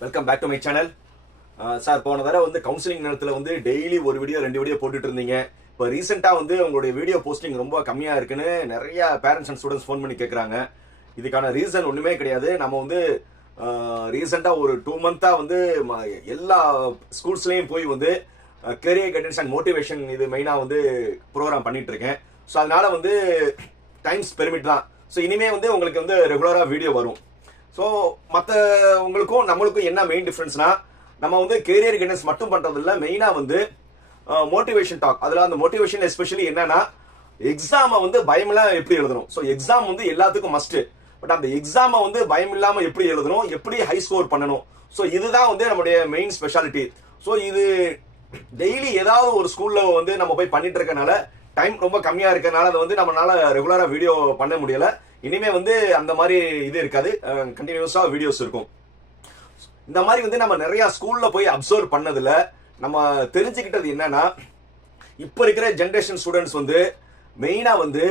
Welcome back to my channel sir போன தடவை வந்து கவுன்சிலிங் நேரத்தில் வந்து டெய்லி ஒரு வீடியோ ரெண்டு வீடியோ போட்டுட்டு இருந்தீங்க. இப்போ ரீசெண்டாக வந்து உங்களுடைய வீடியோ போஸ்டிங் ரொம்ப கம்மியாக இருக்குன்னு நிறைய பேரண்ட்ஸ் அண்ட் ஸ்டூடெண்ட்ஸ் ஃபோன் பண்ணி கேட்குறாங்க இதுக்கான ரீசன் ஒன்றுமே கிடையாது. நம்ம வந்து ரீசெண்டாக ஒரு டூ மந்த்தாக வந்து ம- எல்லா ஸ்கூல்ஸ்லேயும் போய் வந்து கெரியர் கைடன்ஸ் அண்ட் மோட்டிவேஷன் இது மெயினாக வந்து ப்ரோக்ராம் பண்ணிகிட்ருக்கேன் ஸோ அதனால வந்து டைம்ஸ் பெருமிட் தான். ஸோ இனிமே வந்து உங்களுக்கு வந்து ரெகுலராக வீடியோ வரும். ஸோ மற்றவங்களுக்கும் நம்மளுக்கும் என்ன மெயின் டிஃப்ரென்ஸ்னா நம்ம வந்து கேரியர் கைடன்ஸ் மட்டும் பண்ணுறதில்ல மெயினாக வந்து மோட்டிவேஷன் டாக் அதில் அந்த மோட்டிவேஷன் எஸ்பெஷலி என்னன்னா எக்ஸாமை வந்து பயமில்லாம எப்படி எழுதணும்? ஸோ எக்ஸாம் வந்து எல்லாத்துக்கும் மஸ்ட்டு பட் அந்த எக்ஸாமை வந்து பயம் இல்லாமல் எப்படி எழுதணும்? எப்படி ஹை ஸ்கோர் பண்ணணும்? ஸோ இதுதான் வந்து நம்முடைய மெயின் ஸ்பெஷாலிட்டி ஸோ இது டெய்லி ஏதாவது ஒரு ஸ்கூலில் வந்து நம்ம போய் பண்ணிட்டு இருக்கனால டைம் ரொம்ப கம்மியாக இருக்கனால அதை வந்து நம்மளால ரெகுலராக வீடியோ பண்ண முடியலை. இனிமே வந்து அந்த மாதிரி இது இருக்காது. கண்டினியூஸா வீடியோஸ் இருக்கும். இந்த மாதிரி வந்து நம்ம நிறைய ஸ்கூல்ல போய் அப்சர்வ் பண்ணதுல நம்ம தெரிஞ்சுக்கிட்டது என்னன்னா இப்போ இருக்கிற ஜென்ரேஷன் ஸ்டூடெண்ட்ஸ் வந்து மெயினா வந்து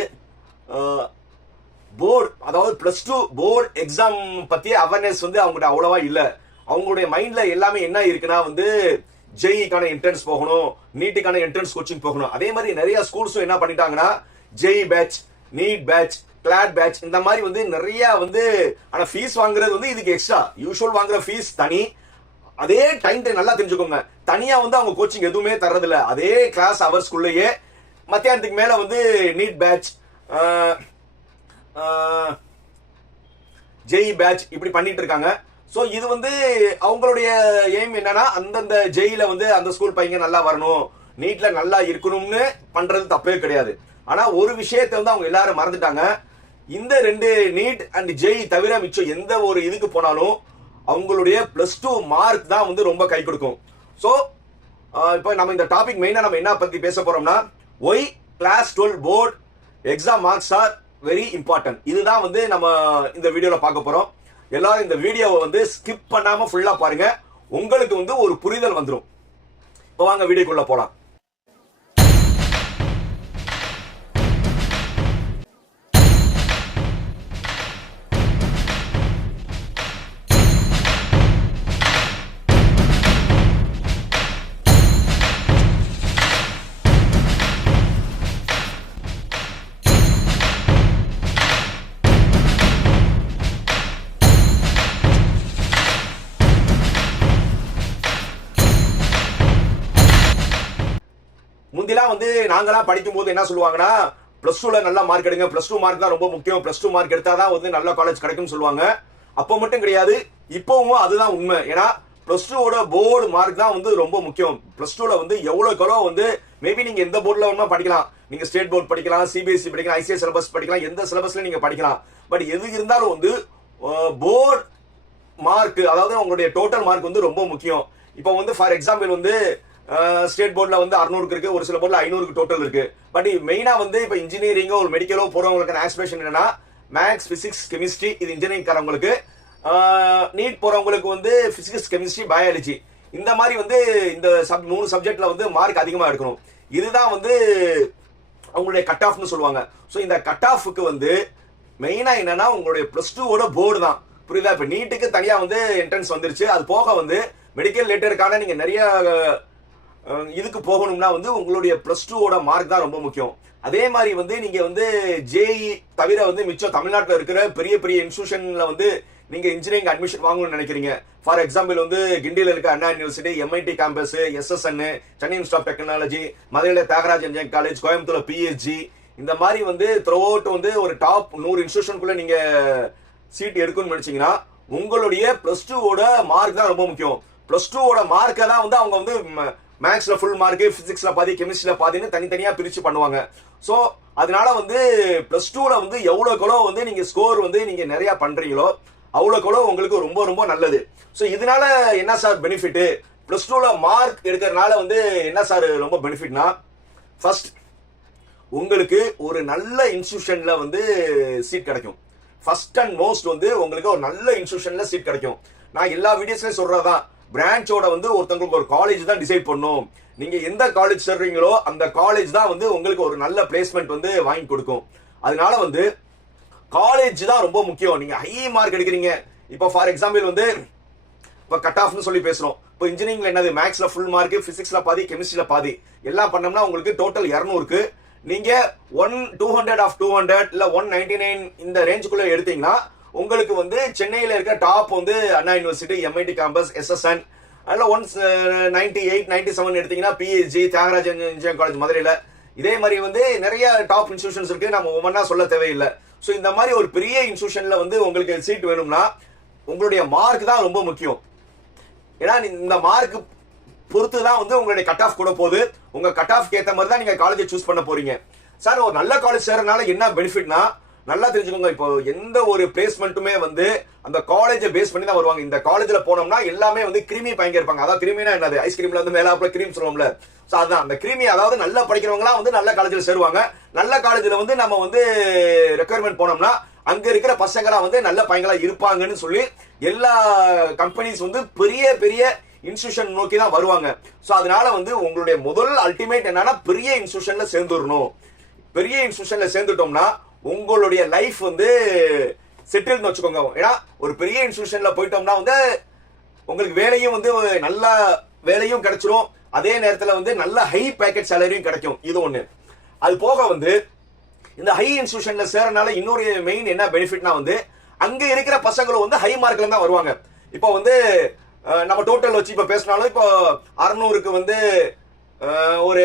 போர்டு அதாவது பிளஸ் டூ போர்டு எக்ஸாம் பத்திய அவேர்னஸ் வந்து அவங்ககிட்ட அவ்வளவா இல்ல. அவங்களுடைய மைண்ட்ல எல்லாமே என்ன இருக்குன்னா வந்து ஜெயிக்கான என்ட்ரன்ஸ் போகணும் நீட்டுக்கான என்ட்ரன்ஸ் கோச்சிங் போகணும். அதே மாதிரி நிறைய ஸ்கூல்ஸும் என்ன பண்ணிட்டாங்கன்னா JEE batch NEET batch CLAT batch இந்த மாதிரி வந்து நிறைய வந்து ஆனா ஃபீஸ் வாங்குறது வந்து இதுக்கு எக்ஸ்ட்ரா யூஷுவல் வாங்குற ஃபீஸ் தனி. அதே டைம் டைம் நல்லா தெரிஞ்சுக்கோங்க. தனியா வந்து அவங்க கோச்சிங் எதுவுமே தர்றதில்ல. அதே கிளாஸ் அவர்ஸ்குள்ளேயே மத்தியானத்துக்கு மேல வந்து நீட் பேட்ச் ஜெய் பேட்ச் இப்படி பண்ணிட்டு இருக்காங்க. ஸோ இது வந்து அவங்களுடைய எய்ம் என்னன்னா அந்தந்த ஜெயில வந்து அந்த ஸ்கூல் பையங்க நல்லா வரணும். நீட்ல நல்லா இருக்கணும்னு பண்றது தப்பே கிடையாது. ஆனா ஒரு விஷயத்தை வந்து அவங்க எல்லாரும் மறந்துட்டாங்க. இந்த ரெண்டு நீட் அண்ட் ஜெய் தவிர மிச்சம் எந்த ஒரு இதுக்கு போனாலும் அவங்களுடைய பிளஸ் டூ மார்க் தான் வந்து ரொம்ப கை கொடுக்கும். ஸோ இப்போ நம்ம இந்த டாபிக் மெயினாக நம்ம என்ன பற்றி பேச போகிறோம்னா why class twelve board exam marks are very important இதுதான் வந்து நம்ம இந்த வீடியோவில் பார்க்க போகிறோம் எல்லாரும் இந்த வீடியோவை வந்து ஸ்கிப் பண்ணாமல் ஃபுல்லாக பாருங்க. உங்களுக்கு வந்து ஒரு புரிதல் வந்துடும் இப்போ வாங்க வீடியோக்குள்ளே போகலாம் முந்திலாம் வந்து நாங்களாம் படிக்கும் போது என்ன சொல்லுவாங்கன்னா ப்ளஸ் டூவில் நல்ல மார்க் எடுங்க பிளஸ் டூ மார்க் தான் ரொம்ப முக்கியம் ப்ளஸ் டூ மார்க் எடுத்தால் தான் வந்து நல்ல காலேஜ் கிடைக்கும்னு சொல்லுவாங்க. அப்போ மட்டும் கிடையாது இப்போவும் அதுதான் உண்மை. ஏன்னா ப்ளஸ் டூவோட போர்டு மார்க் தான் வந்து ரொம்ப முக்கியம். ப்ளஸ் டூவில் வந்து எவ்வளவு எவ்வளோ வந்து மேபி நீங்கள் எந்த போர்டில் வேணுமா படிக்கலாம். நீங்கள் ஸ்டேட் போர்டு படிக்கலாம் சிபிஎஸ்சி படிக்கலாம் ஐசிஐ சிலபஸ் படிக்கலாம் எந்த சிலபஸில் நீங்கள் படிக்கலாம். பட் எது இருந்தாலும் வந்து போர்டு மார்க் அதாவது உங்களுடைய டோட்டல் மார்க் வந்து ரொம்ப முக்கியம். இப்போ வந்து ஃபார் எக்ஸாம்பிள் வந்து ஸ்டேட் போர்டில் வந்து அறுநூறுக்கு இருக்குது ஒரு சில போர்டில் ஐநூறுக்கு டோட்டல் இருக்குது பட் மெயினாக வந்து இப்போ இன்ஜினியரிங்கோ ஒரு மெடிக்கலோ போகிறவங்களுக்கு ஆஸ்பிரேஷன் என்னன்னா மேக்ஸ் ஃபிசிக்ஸ் கெமிஸ்ட்ரி இது இன்ஜினியரிங் காரவங்களுக்கு நீட் போகிறவங்களுக்கு வந்து ஃபிசிக்ஸ் கெமிஸ்ட்ரி பயாலஜி இந்த மாதிரி வந்து இந்த சப் மூணு சப்ஜெக்டில் வந்து மார்க் அதிகமாக எடுக்கணும். இதுதான் வந்து அவங்களுடைய கட் ஆஃப்னு சொல்லுவாங்க. ஸோ இந்த கட் ஆஃபுக்கு வந்து மெயினாக என்னென்னா உங்களுடைய ப்ளஸ் டூவோட போர்டு தான். புரியுதா? இப்போ நீட்டுக்கு தனியாக வந்து என்ட்ரன்ஸ் வந்துருச்சு. அது போக வந்து மெடிக்கல் ரிலேட்டடுக்கான நீங்கள் நிறைய இதுக்கு போகணும்னா வந்து உங்களுடைய ப்ளஸ் டூவோட மார்க் தான் ரொம்ப முக்கியம். அதே மாதிரி வந்து நீங்கள் வந்து ஜேஇ தவிர வந்து மிச்சம் தமிழ்நாட்டில் இருக்கிற பெரிய பெரிய இன்ஸ்டியூஷனில் வந்து நீங்கள் இன்ஜினியரிங் அட்மிஷன் வாங்கணும்னு நினைக்கிறீங்க. ஃபார் எக்ஸாம்பிள் வந்து கிண்டியில் இருக்க Anna university MIT campus SSN Chennai institute of technology மதுரையில் Thiagaraj engineering college Coimbatore PSG இந்த மாதிரி வந்து த்ரோ அவுட் வந்து ஒரு டாப் நூறு இன்ஸ்டியூஷனுக்குள்ள நீங்க சீட் எடுக்கணும்னு நினச்சிங்கன்னா உங்களுடைய ப்ளஸ் டூவோட மார்க் தான் ரொம்ப முக்கியம். ப்ளஸ் டூவோட மார்க்கை தான் வந்து அவங்க வந்து மேக்ஸில் ஃபுல் மார்க்கு ஃபிசிக்ஸில் பாதி கெமிஸ்ட்ரியில் பாதின்னு தனித்தனியாக பிரிச்சு பண்ணுவாங்க. ஸோ அதனால வந்து ப்ளஸ் டூவில் வந்து எவ்வளோக்களோ வந்து நீங்கள் ஸ்கோர் வந்து நீங்கள் நிறையா பண்ணுறீங்களோ அவ்வளோக்களோ உங்களுக்கு ரொம்ப ரொம்ப நல்லது. ஸோ இதனால என்ன சார் பெனிஃபிட் ப்ளஸ் டூவில் மார்க் எடுக்கிறதுனால வந்து என்ன சார் ரொம்ப பெனிஃபிட்னா ஃபர்ஸ்ட் உங்களுக்கு ஒரு நல்ல இன்ஸ்டியூஷனில் வந்து சீட் கிடைக்கும். ஃபர்ஸ்ட் அண்ட் மோஸ்ட் வந்து உங்களுக்கு ஒரு நல்ல இன்ஸ்டியூஷனில் சீட் கிடைக்கும். நான் எல்லா வீடியோஸ்லேயும் சொல்கிறது தான் பிரான்ச்சோட வந்து ஒருத்தவங்களுக்கு ஒரு காலேஜ் தான் டிசைட் பண்ணும். நீங்க எந்த காலேஜ் சேர்றீங்களோ அந்த காலேஜ் தான் வந்து உங்களுக்கு ஒரு நல்ல பிளேஸ்மெண்ட் வந்து வாங்கி கொடுக்கும். அதனால வந்து காலேஜ் தான் ரொம்ப முக்கியம். நீங்க ஹை மார்க் எடுக்கிறீங்க. இப்போ ஃபார் எக்ஸாம்பிள் வந்து இப்போ கட் ஆஃப்னு சொல்லி பேசுறோம். இப்போ இன்ஜினியரிங்ல என்னது? மேக்ஸ்ல ஃபுல் மார்க் பிசிக்ஸ்ல பாதி கெமிஸ்ட்ரியில பாதி. எல்லாம் பண்ணோம்னா உங்களுக்கு டோட்டல் இரநூறுக்கு. நீங்க one two hundred of two hundred இல்ல ஒன் நைன்டி நைன் இந்த ரேஞ்சுக்குள்ள எடுத்தீங்கன்னா உங்களுக்கு வந்து சென்னையில் இருக்க டாப் வந்து Anna university MIT campus SSN அதில் once ninety eight ninety seven எடுத்தீங்கன்னா பிஹெச்ஜி தியாகராஜ இன்ஜினியரிங் காலேஜ் மதுரையில். இதே மாதிரி வந்து நிறைய டாப் இன்ஸ்டியூஷன்ஸ் இருக்கு. நம்ம ஒவ்வொன்றா சொல்ல தேவையில்லை. ஸோ இந்த மாதிரி ஒரு பெரிய இன்ஸ்டியூஷனில் வந்து உங்களுக்கு சீட் வேணும்னா உங்களுடைய மார்க் தான் ரொம்ப முக்கியம். ஏன்னா இந்த மார்க் பொறுத்து தான் வந்து உங்களுடைய கட் ஆஃப் கூட போகுது. உங்கள் கட் ஆஃப் ஏற்ற மாதிரி தான் நீங்கள் காலேஜை சூஸ் பண்ண போறீங்க. சார் ஒரு நல்ல காலேஜ் சேர்றதுனால என்ன பெனிஃபிட்னா நல்லா தெரிஞ்சுக்கோங்க. இப்போ எந்த ஒரு பிளேஸ்மெண்ட்டுமே வந்து அந்த காலேஜை பேஸ் பண்ணி தான் வருவாங்க. இந்த காலேஜில் போனோம்னா எல்லாமே வந்து கிருமி பயங்க இருப்பாங்க. அதாவது கிருமினா என்னது? ஐஸ்கிரீம்ல வந்து மேலாப்புல கிரீம் சொல்லுவோம்ல. ஸோ அதுதான் அந்த கிருமி அதாவது நல்லா படிக்கிறவங்களாம் வந்து நல்ல காலேஜில் சேருவாங்க. நல்ல காலேஜில் வந்து நம்ம வந்து ரெக்குயர்மெண்ட் போனோம்னா அங்க இருக்கிற பசங்களா வந்து நல்ல பையங்களா இருப்பாங்கன்னு சொல்லி எல்லா கம்பெனிஸ் வந்து பெரிய பெரிய இன்ஸ்டியூஷன் நோக்கி தான் வருவாங்க. ஸோ அதனால வந்து உங்களுடைய முதல் அல்டிமேட் என்னன்னா பெரிய இன்ஸ்டியூஷன்ல சேர்ந்துடணும் பெரிய இன்ஸ்டியூஷன்ல சேர்ந்துட்டோம்னா உங்களுடைய லைஃப் வந்து செட்டில்னு வச்சுக்கோங்க. ஏன்னா ஒரு பெரிய இன்ஸ்டியூஷன்ல போயிட்டோம்னா வந்து உங்களுக்கு வேலையும் வந்து நல்ல வேலையும் கிடைச்சிரும். அதே நேரத்தில் வந்து நல்ல ஹை பேக்கெட் சேலரியும் கிடைக்கும். இது ஒன்று அது போக வந்து இந்த ஹை இன்ஸ்டியூஷன்ல சேரனால இன்னொரு மெயின் என்ன பெனிஃபிட்னா வந்து அங்க இருக்கிற பசங்களும் வந்து ஹை மார்க்ல தான் வருவாங்க. இப்போ வந்து நம்ம டோட்டல் வச்சு இப்போ பேசினாலும் இப்போ அறுநூறுக்கு வந்து ஒரு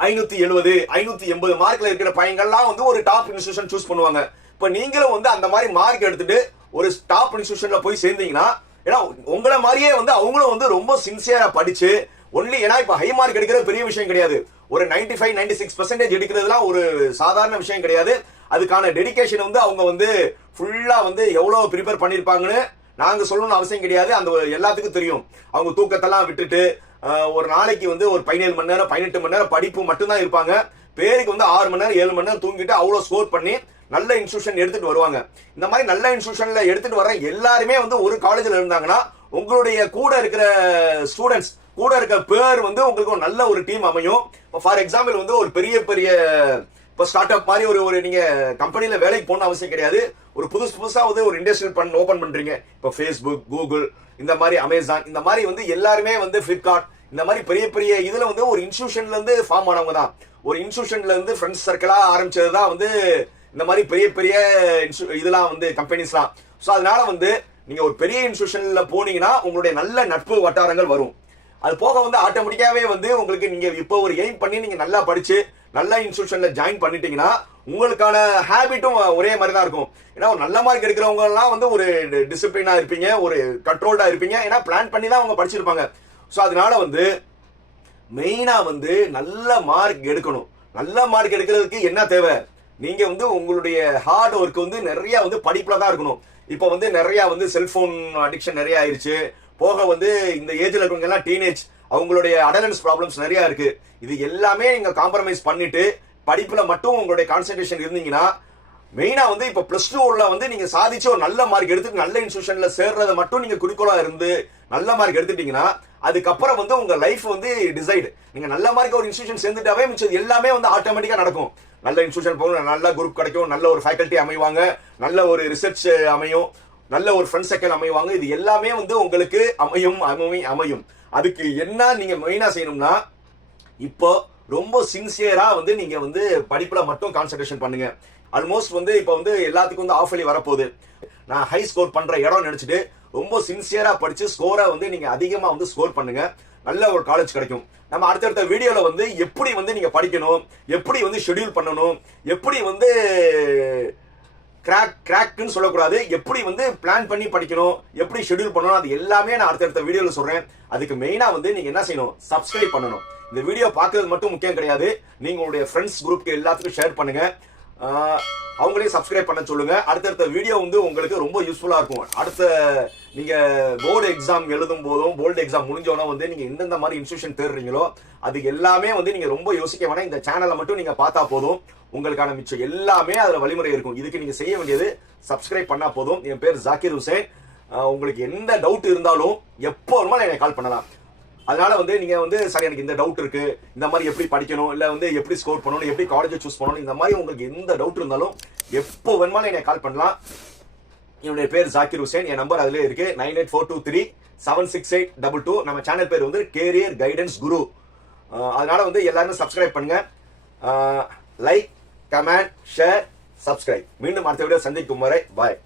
ஐநூத்தி எழுபது ஐநூத்தி எண்பது மார்க்ல இருக்கிற பையங்கள்லாம் வந்து ஒரு டாப் இன்ஸ்டியூஷன் சூஸ் பண்ணுவாங்க. இப்போ நீங்களும் வந்து அந்த மாதிரி மார்க் எடுத்துட்டு ஒரு டாப் இன்ஸ்டியூஷன்ல போய் சேர்ந்தீங்கன்னா ஏன்னா உங்களை மாதிரியே வந்து அவங்களும் வந்து ரொம்ப சின்சியரா படிச்சு ஒன்லி ஏன்னா இப்போ ஹை மார்க் எடுக்கிறது பெரிய விஷயம் கிடையாது. ஒரு 95 ஃபைவ் நைன்டி சிக்ஸ் பர்சன்டேஜ் எடுக்கிறதுலாம் ஒரு சாதாரண விஷயம் கிடையாது. அதுக்கான டெடிகேஷன் வந்து அவங்க வந்து ஃபுல்லா வந்து எவ்வளவு ப்ரிப்பேர் பண்ணியிருப்பாங்கன்னு நாங்க சொல்லணும்னு அவசியம் கிடையாது. அந்த எல்லாத்துக்கும் தெரியும். அவங்க தூக்கத்தெல்லாம் விட்டுட்டு ஒரு நாளைக்கு வந்து ஒரு பதினேழு மணி நேரம் பதினெட்டு மணி நேரம் படிப்பு மட்டும்தான் இருப்பாங்க. பேருக்கு வந்து ஆறு மணி நேரம் ஏழு மணி நேரம் தூங்கிட்டு அவ்வளோ ஸ்கோர் பண்ணி நல்ல இன்ஸ்டியூஷன் எடுத்துட்டு வருவாங்க. இந்த மாதிரி நல்ல இன்ஸ்டியூஷன்ல எடுத்துட்டு வர எல்லாருமே வந்து ஒரு காலேஜில் இருந்தாங்கன்னா உங்களுடைய கூட இருக்கிற ஸ்டூடெண்ட்ஸ் கூட இருக்க பேர் வந்து உங்களுக்கு ஒரு நல்ல ஒரு டீம் அமையும். ஃபார் எக்ஸாம்பிள் வந்து ஒரு பெரிய பெரிய இப்போ ஸ்டார்ட் அப் மாதிரி ஒரு ஒரு நீங்க கம்பெனியில் வேலைக்கு போகணும் அவசியம் கிடையாது. ஒரு புதுசு புதுசா வந்து ஒரு இண்டஸ்ட்ரியல் பண்ண ஓபன் பண்றீங்க. இப்போ ஃபேஸ்புக் கூகுள் இந்த மாதிரி அமேசான் இந்த மாதிரி வந்து எல்லாருமே வந்து ஃப்ளிப்கார்ட் இந்த மாதிரி பெரிய பெரிய இதுல வந்து ஒரு இன்ஸ்டியூஷன்ல இருந்து ஃபார்ம் ஆனவங்க தான். ஒரு இன்ஸ்டியூஷன்ல இருந்து ஃப்ரெண்ட்ஸ் சர்க்கிளா ஆரம்பிச்சது தான் வந்து இந்த மாதிரி பெரிய பெரிய இதெல்லாம் வந்து கம்பெனிஸ்லாம் ஸோ அதனால வந்து நீங்க ஒரு பெரிய இன்ஸ்டியூஷன்ல போனீங்கன்னா உங்களுடைய நல்ல நட்பு வட்டாரங்கள் வரும். அது போக வந்து ஆட்டோமேட்டிக்காவே வந்து உங்களுக்கு நீங்க இப்போ ஒரு எய்ம் பண்ணி நீங்க நல்லா படிச்சு நல்ல இன்ஸ்டியூஷன்ல ஜாயின் பண்ணிட்டீங்கன்னா உங்களுக்கான ஹேபிட்டும் ஒரே மாதிரி தான் இருக்கும். ஏன்னா ஒரு நல்ல மார்க் எடுக்கிறவங்க எல்லாம் வந்து ஒரு டிசிப்ளினா இருப்பீங்க ஒரு கண்ட்ரோல்டா இருப்பீங்க. ஏன்னா பிளான் பண்ணி தான் அவங்க படிச்சிருப்பாங்க. ஸோ அதனால வந்து மெயினா வந்து நல்ல மார்க் எடுக்கணும். நல்ல மார்க் எடுக்கிறதுக்கு என்ன தேவை? நீங்க வந்து உங்களுடைய ஹார்ட் ஒர்க் வந்து நிறைய வந்து படிப்புல தான் இருக்கணும். இப்போ வந்து நிறைய வந்து செல்போன் அடிக்ஷன் நிறைய ஆயிருச்சு. போக வந்து இந்த ஏஜ்ல இருக்கவங்க எல்லாம் டீனேஜ் அவங்களுடைய அடலன்ஸ் ப்ராப்ளம்ஸ் நிறையா இருக்கு. இது எல்லாமே நீங்கள் காம்ப்ரமைஸ் பண்ணிட்டு படிப்பில் மட்டும் உங்களுடைய கான்சென்ட்ரேஷன் இருந்தீங்கன்னா மெயினாக வந்து இப்போ ப்ளஸ் டூவில் வந்து நீங்கள் சாதிச்சு ஒரு நல்ல மார்க் எடுத்துட்டு நல்ல இன்ஸ்டியூஷனில் சேர்றத மட்டும் நீங்கள் குறிக்கோளாக இருந்து நல்ல மார்க் எடுத்துட்டீங்கன்னா அதுக்கப்புறம் வந்து உங்கள் லைஃப் வந்து டிசைடு நீங்கள் நல்ல மார்க் ஒரு இன்ஸ்டியூஷன் சேர்ந்துட்டாவே மிச்சம் எல்லாமே வந்து ஆட்டோமேட்டிக்காக நடக்கும். நல்ல இன்ஸ்டியூஷன் போகணும் நல்ல குரூப் கிடைக்கும் நல்ல ஒரு ஃபேக்கல்ட்டி அமைவாங்க நல்ல ஒரு ரிசர்ச் அமையும் நல்ல ஒரு ஃப்ரெண்ட் சர்க்கிள் அமைவாங்க. இது எல்லாமே வந்து உங்களுக்கு அமையும் அமையும் அமையும். அதுக்கு என்ன நீங்க மெயினா செய்யணும்னா இப்போ ரொம்ப சின்சியரா வந்து நீங்க வந்து படிப்புல மட்டும் கான்சென்ட்ரேஷன் பண்ணுங்க. ஆல்மோஸ்ட் வந்து இப்போ வந்து எல்லாத்துக்கும் வந்து ஆஃப் அலி வரப்போகுது. நான் ஹை ஸ்கோர் பண்ற இடம் நினைச்சிட்டு ரொம்ப சின்சியரா படிச்சு ஸ்கோரை வந்து நீங்க அதிகமா வந்து ஸ்கோர் பண்ணுங்க. நல்ல ஒரு காலேஜ் கிடைக்கும். நம்ம அடுத்தடுத்த வீடியோல வந்து எப்படி வந்து நீங்க படிக்கணும் எப்படி வந்து ஷெட்யூல் பண்ணணும் எப்படி வந்து கிராக் கிராக்னு சொல்லக்கூடாது. எப்படி வந்து பிளான் பண்ணி படிக்கணும் எப்படி ஷெட்யூல் பண்ணணும் அது எல்லாமே நான் அடுத்தடுத்த வீடியோவில் சொல்கிறேன் அதுக்கு மெயினாக வந்து நீங்கள் என்ன செய்யணும்? சப்ஸ்கிரைப் பண்ணணும். இந்த வீடியோ பார்க்கறது மட்டும் முக்கியம் கிடையாது. நீங்கள் உங்களுடைய ஃப்ரெண்ட்ஸ் குரூப்க்கு எல்லாத்துக்கும் ஷேர் பண்ணுங்க. அவங்களையும் சப்ஸ்கிரைப் பண்ண சொல்லுங்க. அடுத்தடுத்த வீடியோ வந்து உங்களுக்கு ரொம்ப யூஸ்ஃபுல்லாக இருக்கும். அடுத்த நீங்கள் போர்டு எக்ஸாம் எழுதும் போதும் போர்டு எக்ஸாம் முடிஞ்சோன்னா வந்து நீங்கள் எந்தெந்த மாதிரி இன்ஸ்டியூஷன் தேடுறீங்களோ அது எல்லாமே வந்து நீங்கள் ரொம்ப யோசிக்க வேணாம். இந்த சேனலை மட்டும் நீங்கள் பார்த்தா போதும். உங்களுக்கான மிச்சம் எல்லாமே அதில் வழிமுறை இருக்கும். இதுக்கு நீங்கள் செய்ய வேண்டியது சப்ஸ்கிரைப் பண்ணால் போதும். என் பேர் ஜாக்கிர் ஹுசேன். உங்களுக்கு எந்த டவுட் இருந்தாலும் எப்போ வேணுமாலும் எனக்கு கால் பண்ணலாம். அதனால வந்து நீங்க வந்து சரி எனக்கு இந்த டவுட் இருக்கு. இந்த மாதிரி எப்படி படிக்கணும்? இல்ல வந்து எப்படி ஸ்கோர் பண்ணணும்? எப்படி காலேஜ் சூஸ் பண்ணணும்? இந்த மாதிரி உங்களுக்கு எந்த டவுட் இருந்தாலும் எப்போ வேணுமாலும் என்னை கால் பண்ணலாம். என்னுடைய பேர் ஜாக்கிர் ஹுசேன். என் நம்பர் அதுல இருக்கு. Nine eight four two three seven six eight double two. நம்ம சேனல் பேர் வந்து கேரியர் கைடன்ஸ் குரு அதனால வந்து எல்லாருமே சப்ஸ்கிரைப் பண்ணுங்க. லைக் கமெண்ட் ஷேர் சப்ஸ்கிரைப் மீண்டும் அடுத்த வீடியோ சந்திக்கும் வரை பாய்